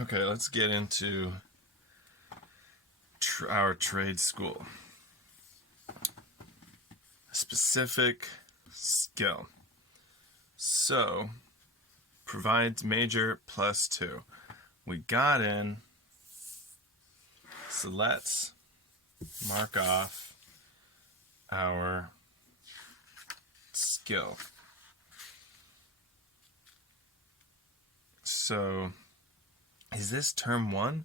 Okay, let's get into our trade school. A specific skill. So, provides major +2. We got in, so let's mark off our skill. So, is this term 1?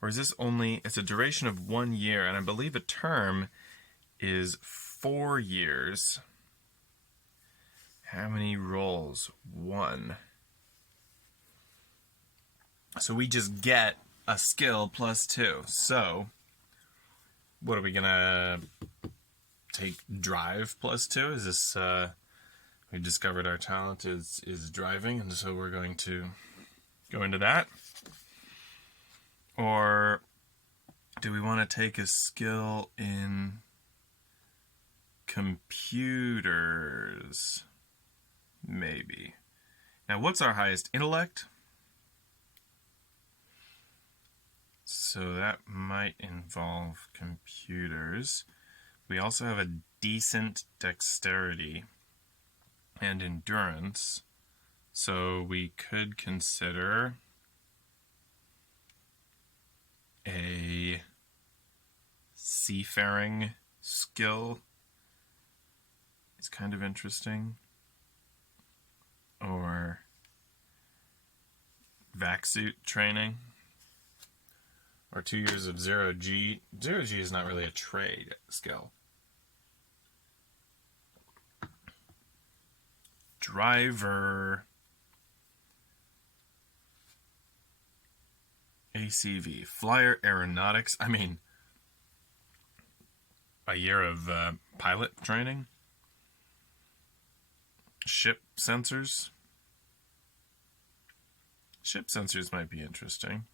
Or is this only, it's a duration of 1 year, and I believe a term is 4 years. How many rolls? 1. So we just get a skill +2. So, what are we gonna take? Drive +2? Is this, we discovered our talent is driving, and so we're going to go into that? Or do we want to take a skill in computers? Maybe. Now, what's our highest? Intellect? So that might involve computers. We also have a decent dexterity and endurance. So we could consider a seafaring skill. It's kind of interesting. Or vac suit training. Or 2 years of 0G. 0G is not really a trade skill. Driver. ACV. Flyer aeronautics. I mean, a year of pilot training. Ship sensors. Ship sensors might be interesting.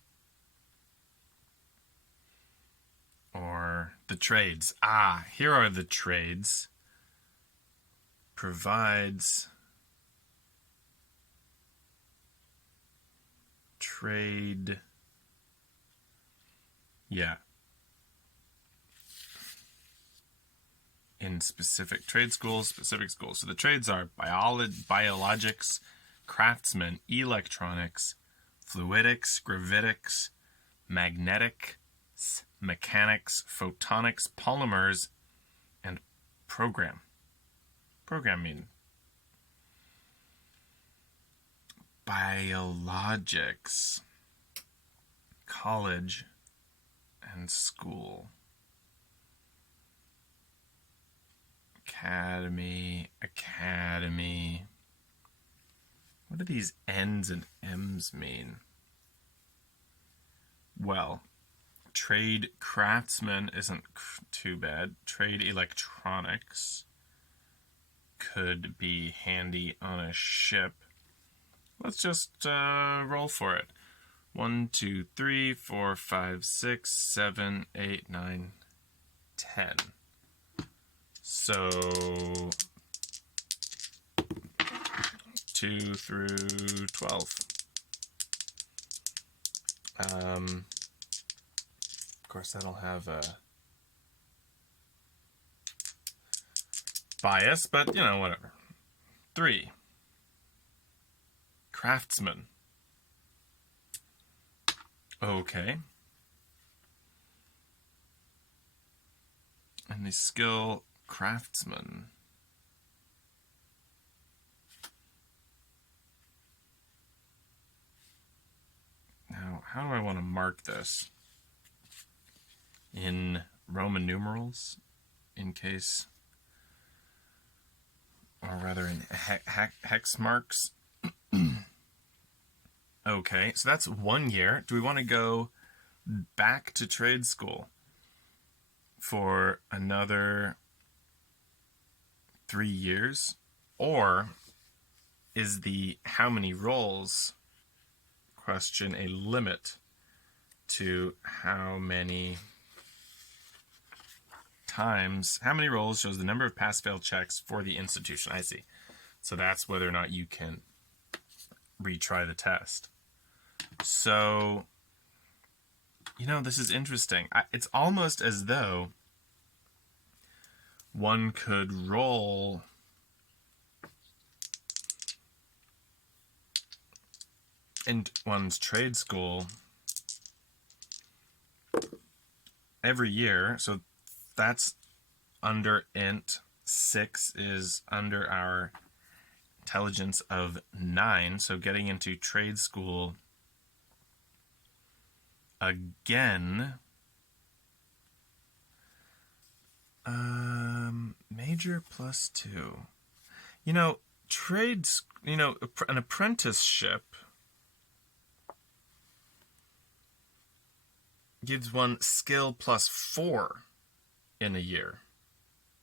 Or the trades. Here are the trades. Provides trade. Yeah. In specific trade schools, specific schools. So the trades are biologics, craftsman, electronics, fluidics, gravitics, magnetics, mechanics, photonics, polymers, and programming. Biologics, college, and school. Academy. What do these N's and M's mean? Well, trade craftsman isn't too bad. Trade electronics could be handy on a ship. Let's just roll for it. 1, 2, 3, 4, 5, 6, 7, 8, 9, 10. So 2 through 12. Of course, that'll have a bias, but whatever. 3. Craftsman. Okay. And the skill craftsman. Now, how do I want to mark this? In Roman numerals, in case, or rather in hex marks. Okay, so that's 1 year. Do we want to go back to trade school for another 3 years? Or is the how many rolls question a limit to how many rolls shows the number of pass-fail checks for the institution? I see. So that's whether or not you can retry the test. So, this is interesting. It's almost as though one could roll in one's trade school every year. So that's under int. 6 is under our intelligence of 9. So getting into trade school again. Major plus 2. Trades, an apprenticeship gives one skill plus 4 in a year,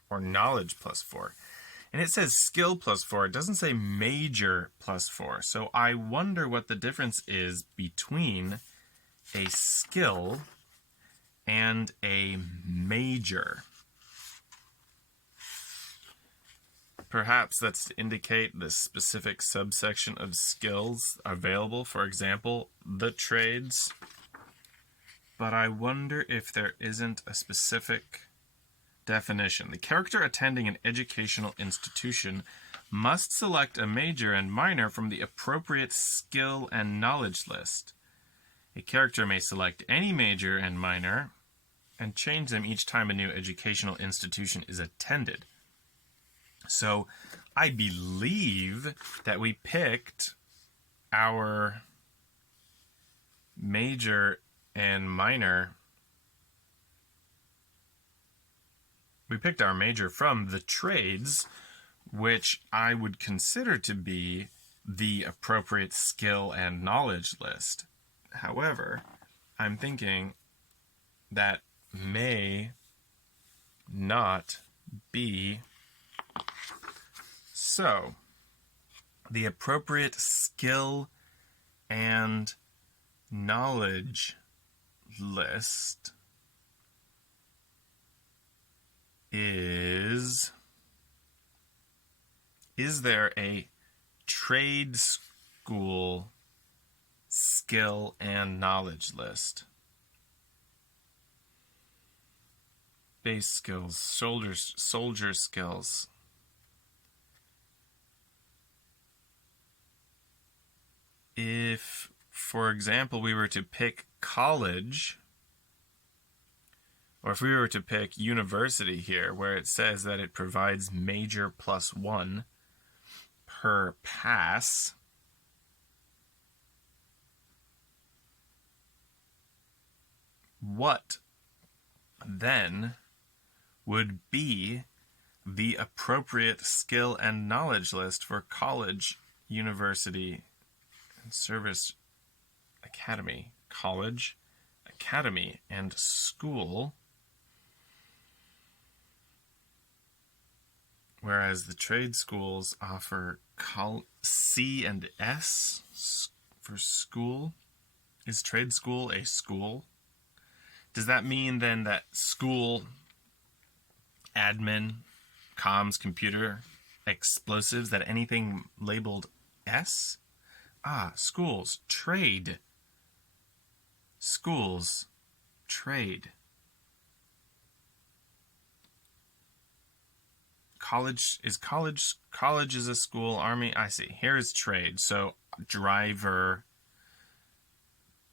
or knowledge plus 4. And it says skill plus 4. It doesn't say major plus 4. So I wonder what the difference is between a skill and a major. Perhaps that's to indicate the specific subsection of skills available, for example, the trades. But I wonder if there isn't a specific definition. The character attending an educational institution must select a major and minor from the appropriate skill and knowledge list. A character may select any major and minor and change them each time a new educational institution is attended. So I believe that we picked our major and minor. We picked our major from the trades, which I would consider to be the appropriate skill and knowledge list. However, I'm thinking that may not be so. The appropriate skill and knowledge list is there a trade school skill and knowledge list? Base skills, soldier skills. If, for example, we were to pick college, or if we were to pick university here, where it says that it provides major plus 1 per pass, what then would be the appropriate skill and knowledge list for college, university, and service academy? College, academy, and school. Whereas the trade schools offer C and S for school. Is trade school a school? Does that mean then that school, admin, comms, computer, explosives, that anything labeled S? Schools, trade. Schools, trade. College is a school. Army, I see. Here is trade. So driver,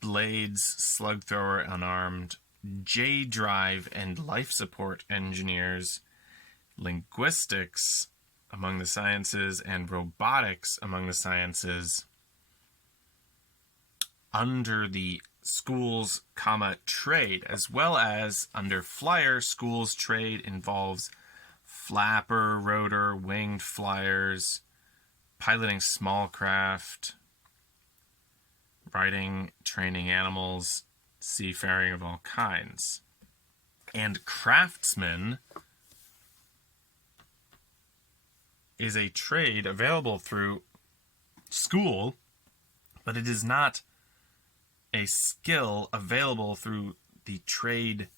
blades, slug thrower, unarmed, J drive and life support engineers, linguistics among the sciences, and robotics among the sciences. Under the schools, trade, as well as under flyer, schools trade involves flapper, rotor, winged flyers, piloting small craft, riding, training animals, seafaring of all kinds. And craftsman is a trade available through school, but it is not a skill available through the trade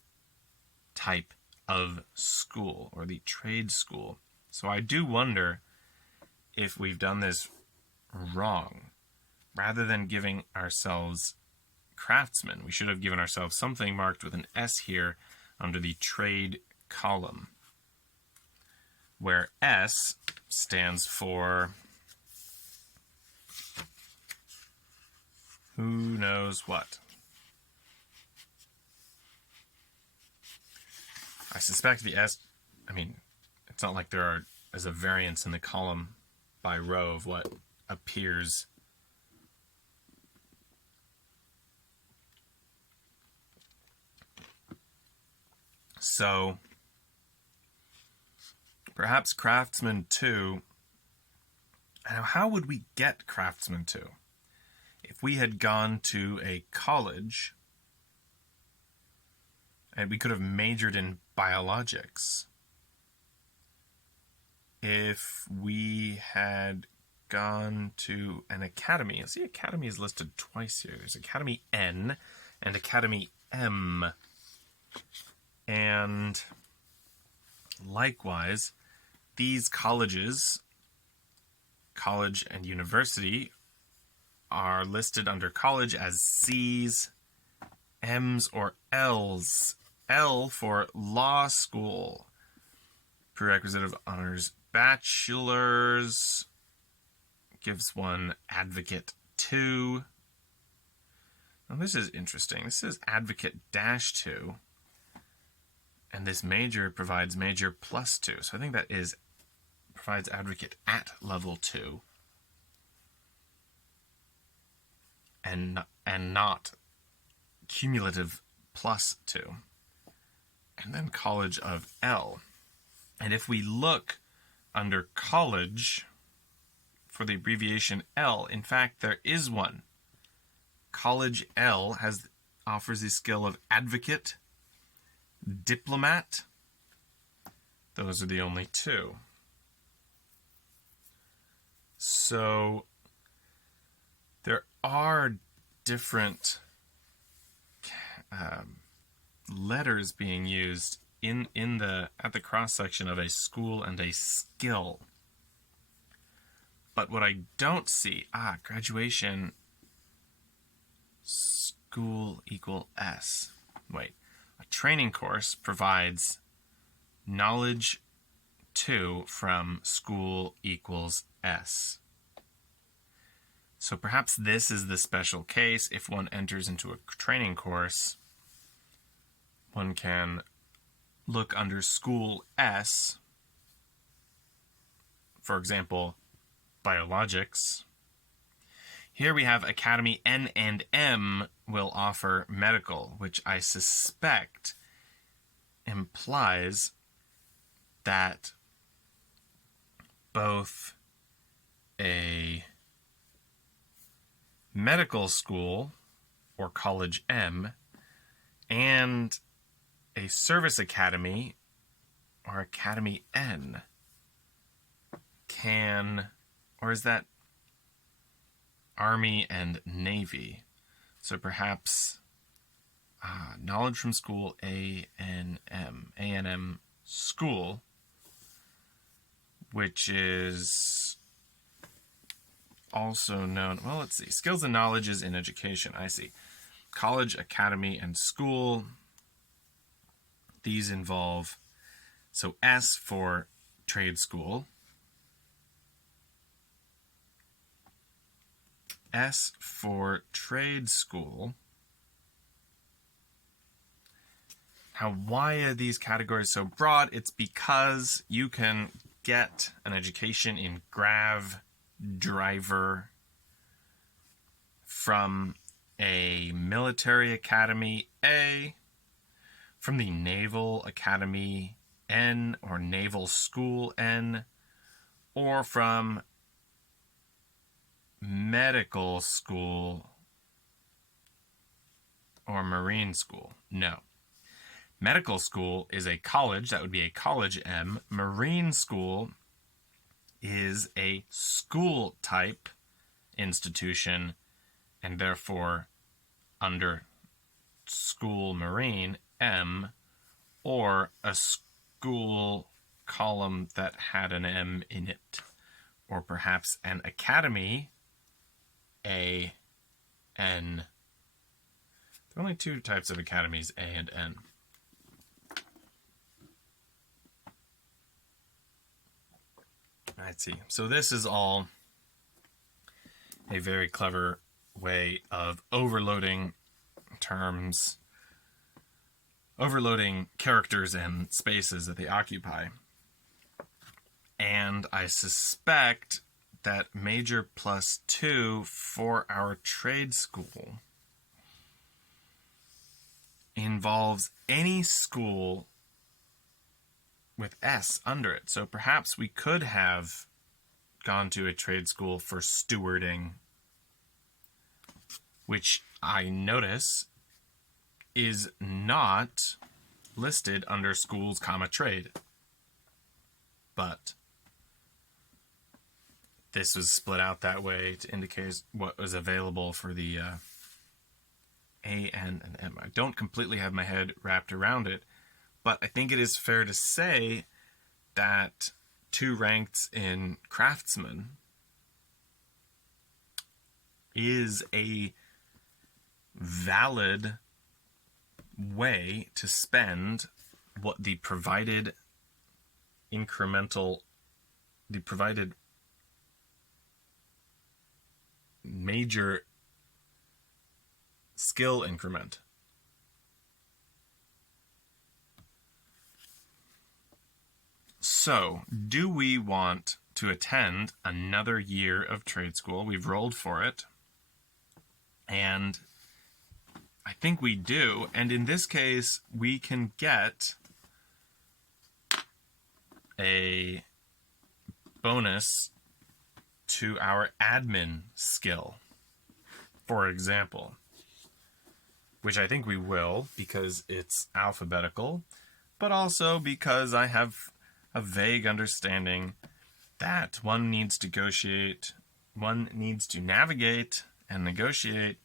type of school, or the trade school. So I do wonder if we've done this wrong. Rather than giving ourselves craftsman. We should have given ourselves something marked with an S here under the trade column, where S stands for who knows what. I suspect the S, it's not like there is a variance in the column by row of what appears. So perhaps Craftsman 2. Now, how would we get Craftsman 2? If we had gone to a college, and we could have majored in biologics. If we had gone to an academy, see, academy is listed twice here. There's Academy N and Academy M. And likewise, these colleges, college and university, are listed under college as C's, M's, or L's. L for law school. Prerequisite of honors bachelor's gives one advocate 2. Now this is interesting. This is advocate -2. And this major provides major +2. So I think that provides advocate at level 2. And not cumulative +2. And then College of L. And if we look under college for the abbreviation L, in fact, there is one. College L offers the skill of advocate, diplomat. Those are the only 2. So there are different letters being used at the cross section of a school and a skill. But what I don't see, graduation school equal S. Wait, a training course provides knowledge 2 from school equals S. So perhaps this is the special case. If one enters into a training course, one can look under school S, for example, biologics. Here we have Academy N and M will offer medical, which I suspect implies that both a medical school, or College M, and a service academy, or Academy N, or is that Army and Navy? So perhaps knowledge from school A&M school, which is also known, well, let's see, skills and knowledges in education. I see. College, academy, and school. These involve, so S for trade school. S for trade school. Now, why are these categories so broad? It's because you can get an education in grav, driver, from a military academy A, from the Naval Academy N or Naval School N, or from medical school or marine school. No. Medical school is a college, that would be a college M. Marine school is a school type institution, and therefore under school marine M, or a school column that had an M in it, or perhaps an academy A N There are only two types of academies, A and N. Let's see. So this is all a very clever way of overloading terms, overloading characters and spaces that they occupy. And I suspect that major +2 for our trade school involves any school with S under it. So perhaps we could have gone to a trade school for stewarding, which I notice is not listed under schools, trade. But this was split out that way to indicate what was available for the A, N, and M. I don't completely have my head wrapped around it, but I think it is fair to say that 2 ranked in craftsman is a valid way to spend what the provided major skill increment. So, do we want to attend another year of trade school? We've rolled for it. And I think we do. And in this case, we can get a bonus to our admin skill, for example, which I think we will because it's alphabetical, but also because I have a vague understanding that one needs to navigate and negotiate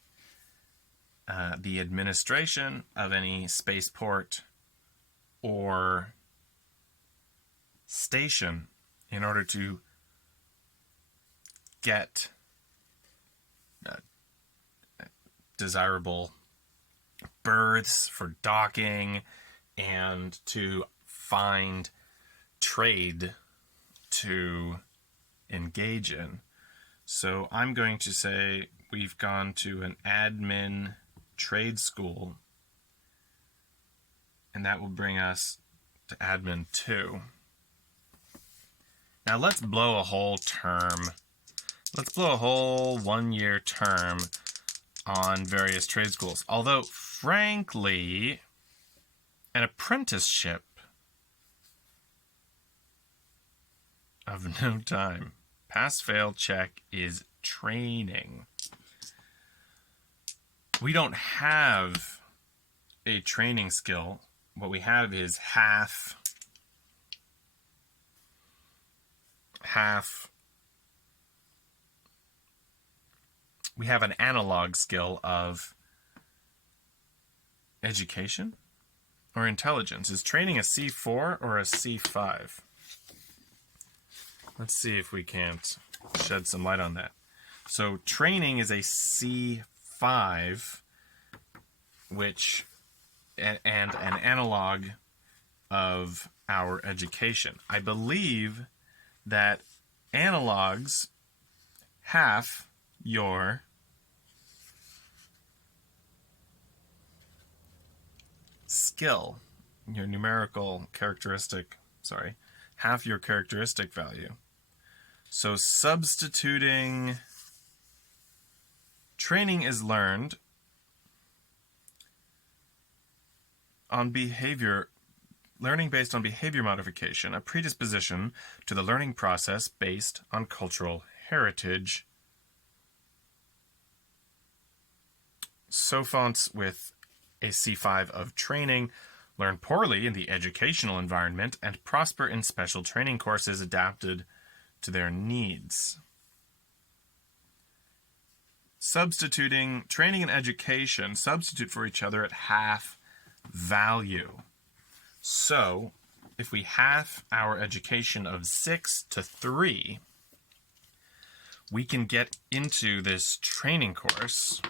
the administration of any spaceport or station in order to get desirable berths for docking and to find trade to engage in. So I'm going to say we've gone to an admin trade school, and that will bring us to admin 2. Now let's blow a whole term. Let's blow a whole 1-year term on various trade schools. Although, frankly, an apprenticeship of no time. Pass-fail check is training. We don't have a training skill. What we have is half. We have an analog skill of education or intelligence. Is training a C4 or a C5? Let's see if we can't shed some light on that. So training is a C5, which and an analog of our education. I believe that analogs half your skill, your numerical characteristic, half your characteristic value. So substituting training is learned on behavior, learning based on behavior modification, a predisposition to the learning process based on cultural heritage. Sophonts with a C5 of training learn poorly in the educational environment and prosper in special training courses adapted to their needs. Substituting training and education substitute for each other at half value. So, if we half our education of 6 to 3, we can get into this training course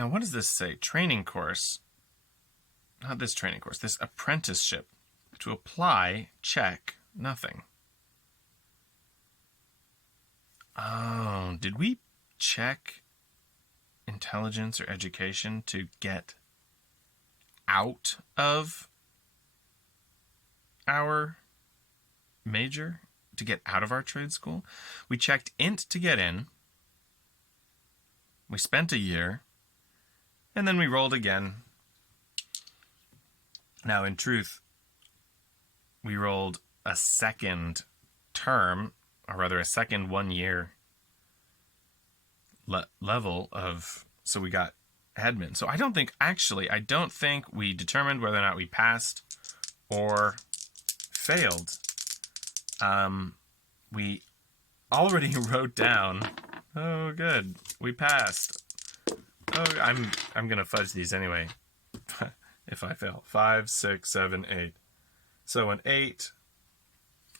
Now, what does this say? Training course. Not this training course. This apprenticeship. To apply, check, nothing. Oh, did we check intelligence or education to get out of our major? To get out of our trade school? We checked int to get in. We spent a year. And then we rolled again. Now, in truth, we rolled a second term, or rather a second 1 year level of, so we got admin. So I don't think we determined whether or not we passed or failed. We already wrote down, oh good, we passed. Oh, I'm going to fudge these anyway. If I fail. 5, 6, 7, 8. So an 8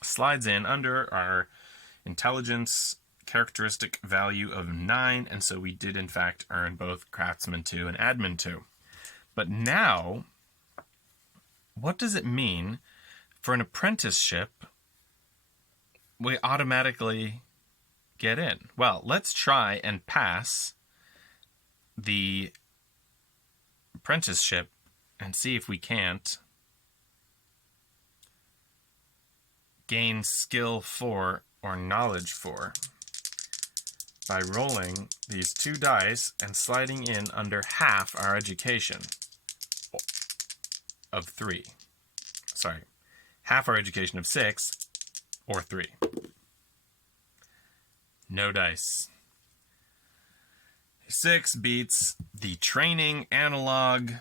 slides in under our intelligence characteristic value of 9, and so we did in fact earn both Craftsman 2 and Admin 2. But now, what does it mean for an apprenticeship we automatically get in? Well, let's try and pass the apprenticeship and see if we can't gain skill 4 or knowledge 4 by rolling these 2 dice and sliding in under half our education of 3. Sorry, half our education of 6 or 3. No dice. 6 beats the training analog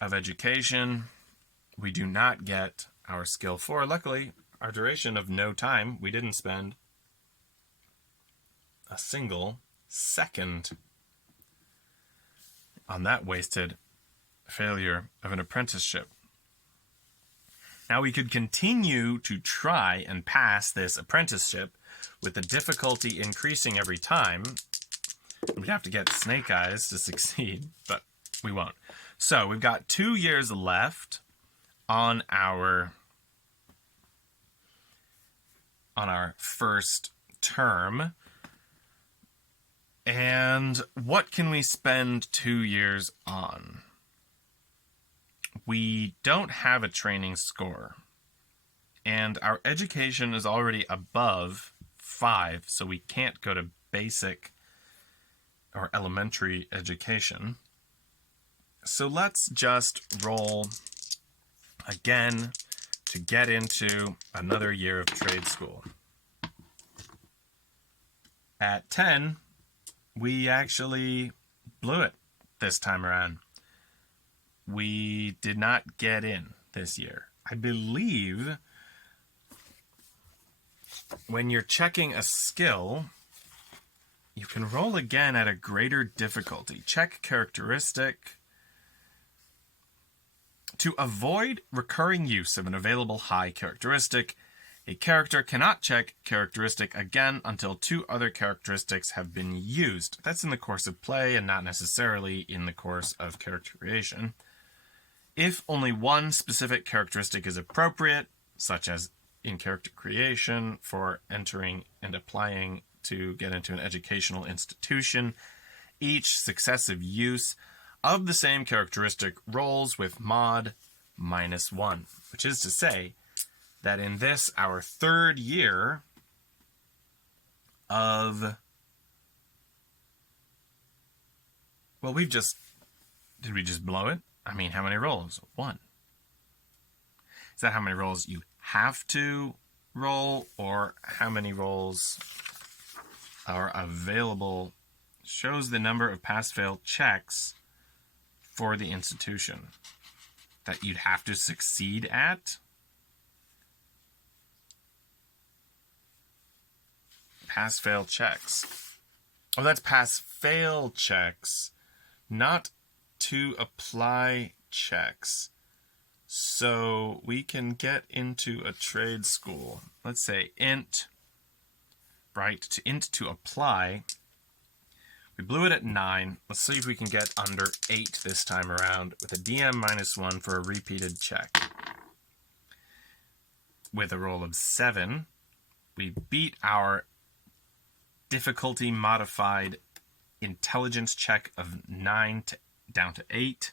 of education. We do not get our skill 4. Luckily, our duration of no time, we didn't spend a single second on that wasted failure of an apprenticeship. Now we could continue to try and pass this apprenticeship with the difficulty increasing every time. We'd have to get snake eyes to succeed, but we won't. So we've got 2 years left on our first term. And what can we spend 2 years on? We don't have a training score. And our education is already above 5, so we can't go to basic or elementary education. So let's just roll again to get into another year of trade school. At 10, we actually blew it this time around. We did not get in this year. I believe when you're checking a skill, you can roll again at a greater difficulty. Check characteristic. To avoid recurring use of an available high characteristic, a character cannot check characteristic again until 2 other characteristics have been used. That's in the course of play and not necessarily in the course of character creation. If only one specific characteristic is appropriate, such as in character creation for entering and applying to get into an educational institution, each successive use of the same characteristic rolls with mod -1, which is to say that in this, our 3rd year of, well, did we just blow it? I mean, how many rolls? 1. Is that how many rolls you have to roll, or how many rolls are available? Shows the number of pass-fail checks for the institution that you'd have to succeed at. Pass-fail checks. Oh, that's pass-fail checks, not to apply checks. So we can get into a trade school. Let's say int, right, to int to apply. We blew it at 9. Let's see if we can get under 8 this time around with a DM -1 for a repeated check. With a roll of 7, we beat our difficulty modified intelligence check of 9 down to 8.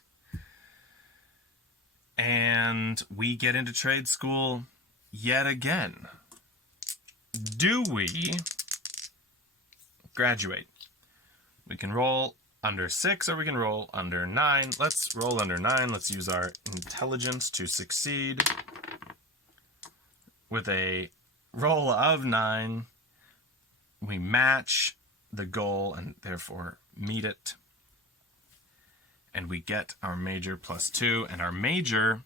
And we get into trade school yet again. Do we graduate? We can roll under 6 or we can roll under 9. Let's roll under 9. Let's use our intelligence to succeed. With a roll of 9, we match the goal and therefore meet it. And we get our major +2. And our major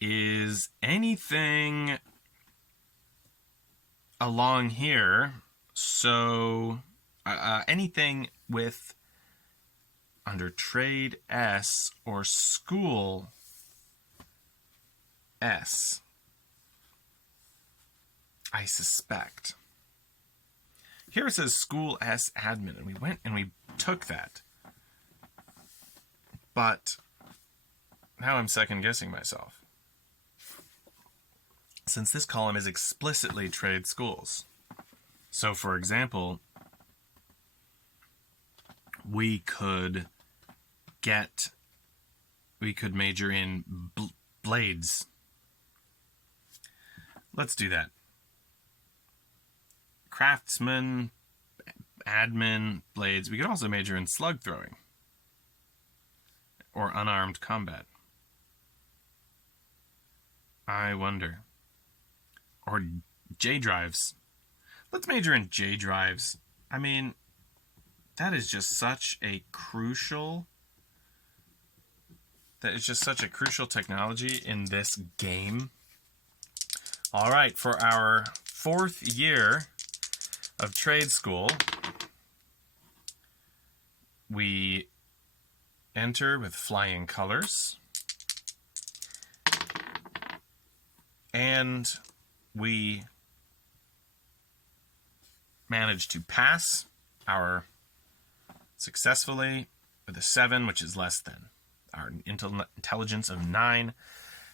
is anything along here. So anything with under trade S or school S, I suspect. Here it says school S admin, and we went and we took that. But now I'm second guessing myself, since this column is explicitly trade schools. So for example, we could major in blades. Let's do that. Craftsman, admin, blades. We could also major in slug throwing or unarmed combat. I wonder. Or J drives. Let's major in J drives. I mean, that is just such a crucial technology in this game. All right, for our 4th year of trade school, we enter with flying colors, and we manage to pass our successfully with a 7, which is less than our intelligence of 9,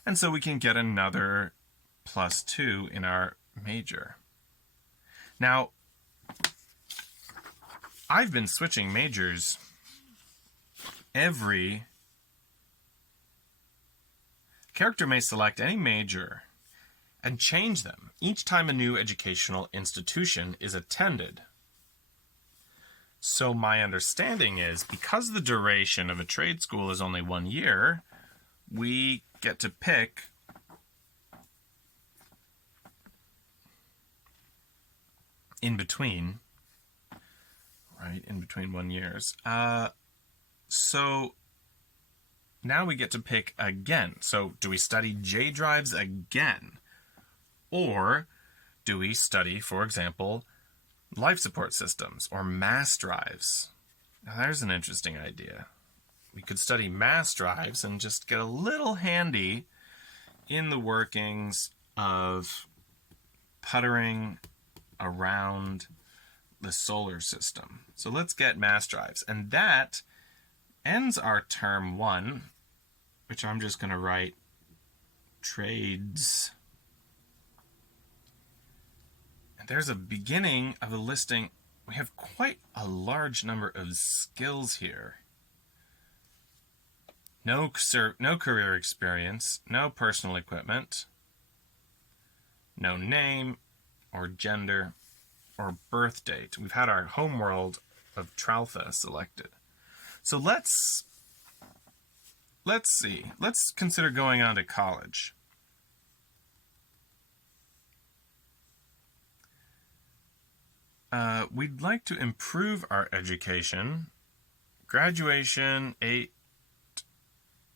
and so we can get another +2 in our major. Now, I've been switching majors every character may select any major and change them each time a new educational institution is attended. So my understanding is, because the duration of a trade school is only 1 year, we get to pick in between, right? In between 1 years. So now we get to pick again. So do we study J drives again? Or do we study, for example, life support systems or mass drives? Now there's an interesting idea. We could study mass drives and just get a little handy in the workings of puttering around the solar system. So let's get mass drives. And that ends our term 1, which I'm just going to write trades. And there's a beginning of a listing. We have quite a large number of skills here. No career experience, no personal equipment, no name or gender or birth date. We've had our homeworld of Tralfa selected. So let's see. Let's consider going on to college. We'd like to improve our education. Graduation, 8.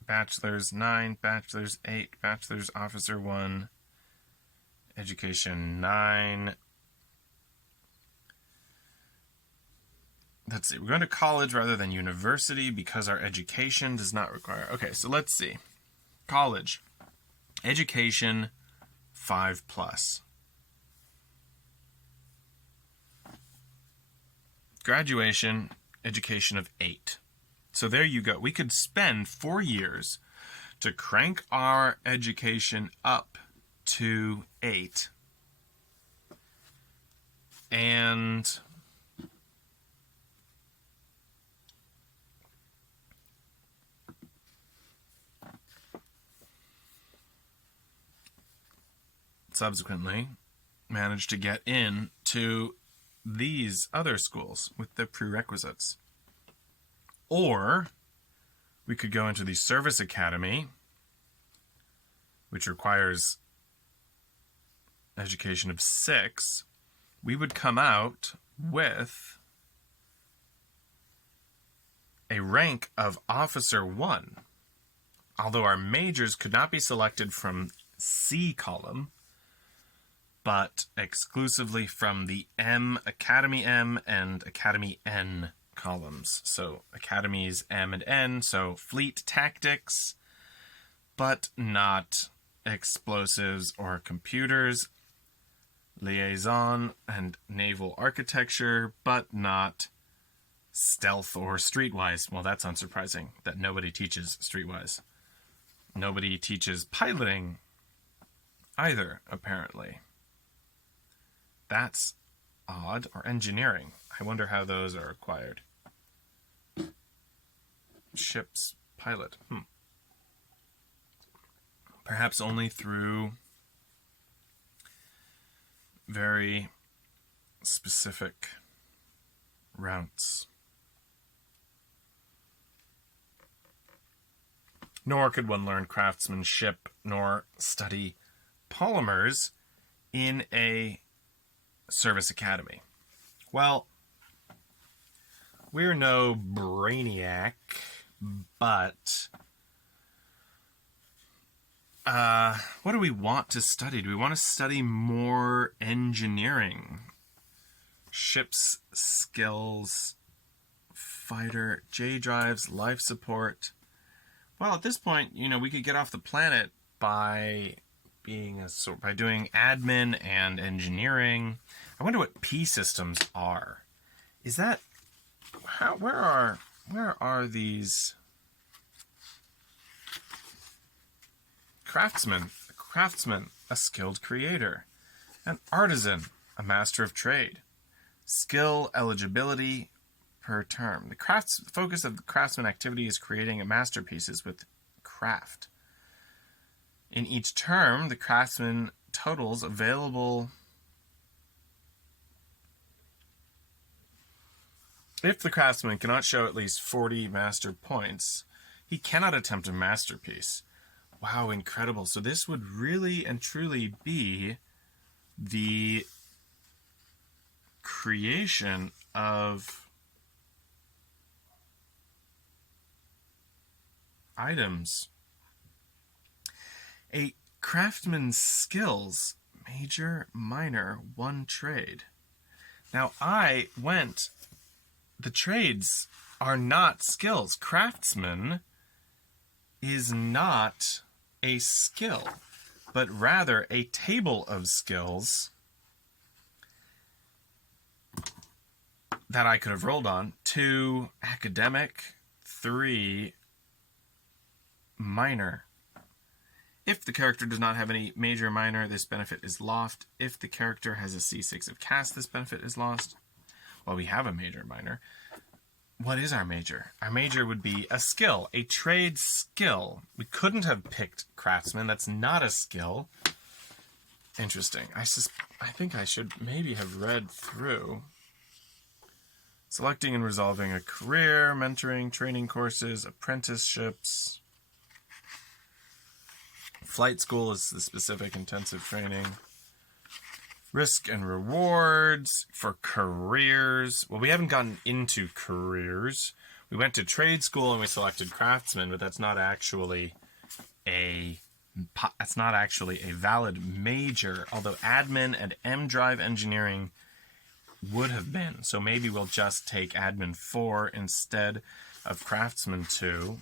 Bachelor's, 9. Bachelor's, 8. Bachelor's, Officer, 1. Education, 9. Let's see. We're going to college rather than university because our education does not require... Okay, so let's see. College. Education, 5+. Graduation, education of 8. So there you go. We could spend 4 years to crank our education up to 8. And subsequently managed to get into these other schools with the prerequisites. Or we could go into the service academy, which requires education of 6. We would come out with a rank of Officer 1. Although our majors could not be selected from C column, but exclusively from the Academy M and Academy N columns. So Academies M and N, so fleet tactics, but not explosives or computers. Liaison and naval architecture, but not stealth or streetwise. Well, that's unsurprising that nobody teaches streetwise. Nobody teaches piloting either, apparently. That's odd. Or engineering. I wonder how those are acquired. Ship's pilot. Perhaps only through very specific routes. Nor could one learn craftsmanship nor study polymers in a service academy. Well, we're no brainiac, but what do we want to study? Do we want to study more engineering? Ships, skills, fighter, J-drives, life support. Well, at this point, we could get off the planet by by doing admin and engineering. I wonder what P systems are. Is that where are these craftsmen? A craftsman, a skilled creator. An artisan, a master of trade. Skill eligibility per term. The focus of the craftsman activity is creating masterpieces with craft. In each term, the craftsman totals available. If the craftsman cannot show at least 40 master points, he cannot attempt a masterpiece. Wow, incredible. So this would really and truly be the creation of items. A craftsman's skills, major, minor, 1 trade. Now the trades are not skills. Craftsman is not a skill, but rather a table of skills that I could have rolled on. 2 academic, 3 minor. If the character does not have any major or minor, this benefit is lost. If the character has a C6 of cast, this benefit is lost. Well, we have a major or minor. What is our major? Our major would be a skill, a trade skill. We couldn't have picked craftsman. That's not a skill. Interesting. I think I should maybe have read through. Selecting and resolving a career, mentoring, training courses, apprenticeships. Flight school is the specific intensive training. Risk and rewards for careers. Well, we haven't gotten into careers. We went to trade school and we selected craftsman, but that's not actually a valid major, although admin and M-drive engineering would have been. So maybe we'll just take admin 4 instead of craftsman 2.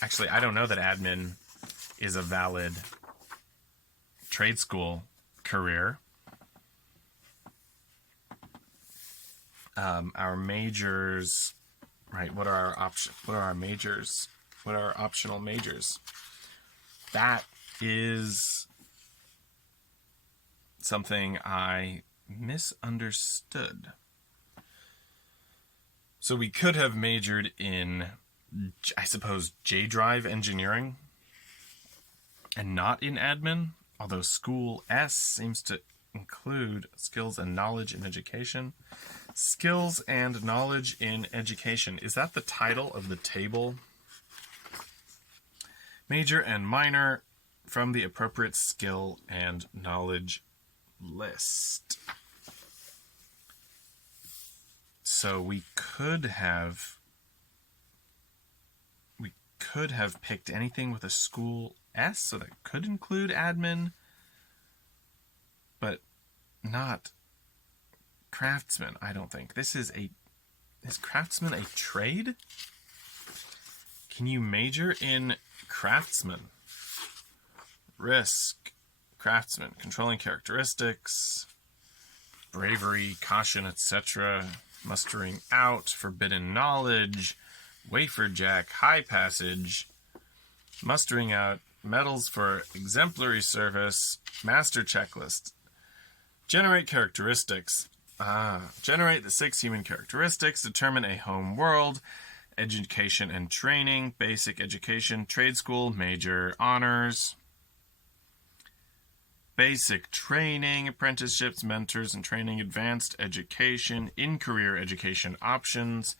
Actually, I don't know that admin is a valid trade school career. our majors, right? What are our majors? What are our optional majors? That is something I misunderstood. So we could have majored in, I suppose, J-Drive engineering and not in admin, although School S seems to include skills and knowledge in education. Skills and knowledge in education. Is that the title of the table? Major and minor from the appropriate skill and knowledge list. So we could have picked anything with a School S, so that could include admin, but not craftsman, I don't think. Is craftsman a trade? Can you major in craftsman? Risk, craftsman, controlling characteristics, bravery, caution, etc., mustering out, forbidden knowledge, wafer jack, high passage, mustering out, medals for exemplary service, master checklist, generate characteristics, generate the 6 human characteristics, determine a home world, education and training, basic education, trade school, major, honors, basic training, apprenticeships, mentors and training, advanced education, in-career education options,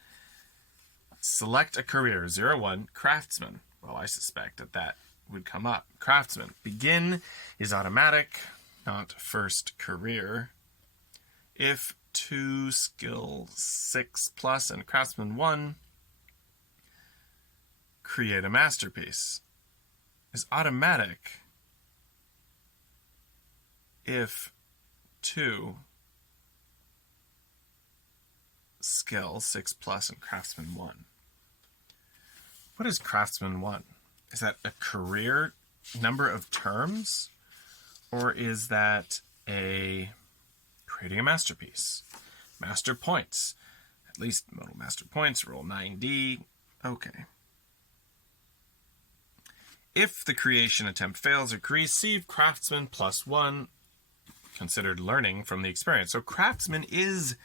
select a career, 01, craftsman. Well, I suspect that would come up. Craftsman. Begin is automatic, not first career. If 2, skill 6+, and craftsman 1, create a masterpiece. Is automatic if 2, skill 6+, and craftsman 1. What is craftsman 1? Is that a career number of terms? Or is that creating a masterpiece? Master points. At least modal master points, roll 9D. Okay. If the creation attempt fails, receive craftsman +1, considered learning from the experience. So craftsman is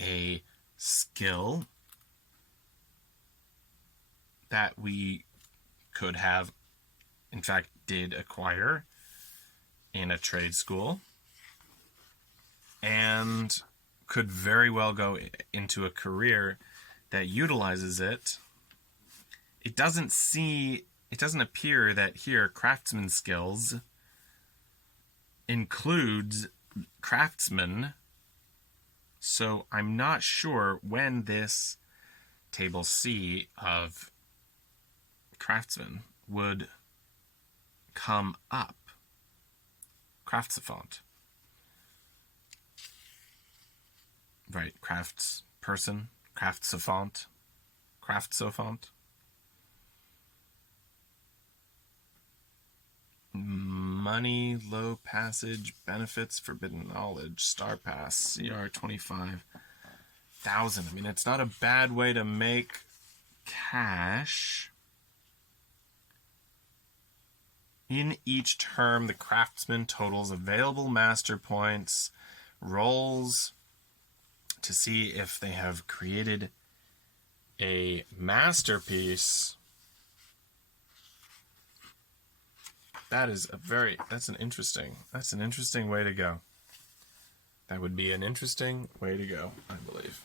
a skill that we could have, in fact, did acquire in a trade school, and could very well go into a career that utilizes it. It doesn't appear that here craftsman skills includes craftsman, so I'm not sure when this table C of craftsman would come up. Craftsafont. Right, craftsperson, craftsafont, craftsafont. Money, low passage, benefits, forbidden knowledge, star pass, CR 25,000. I mean, it's not a bad way to make cash. In each term, the craftsman totals available master points, rolls to see if they have created a masterpiece. That's an interesting way to go. That would be an interesting way to go, I believe.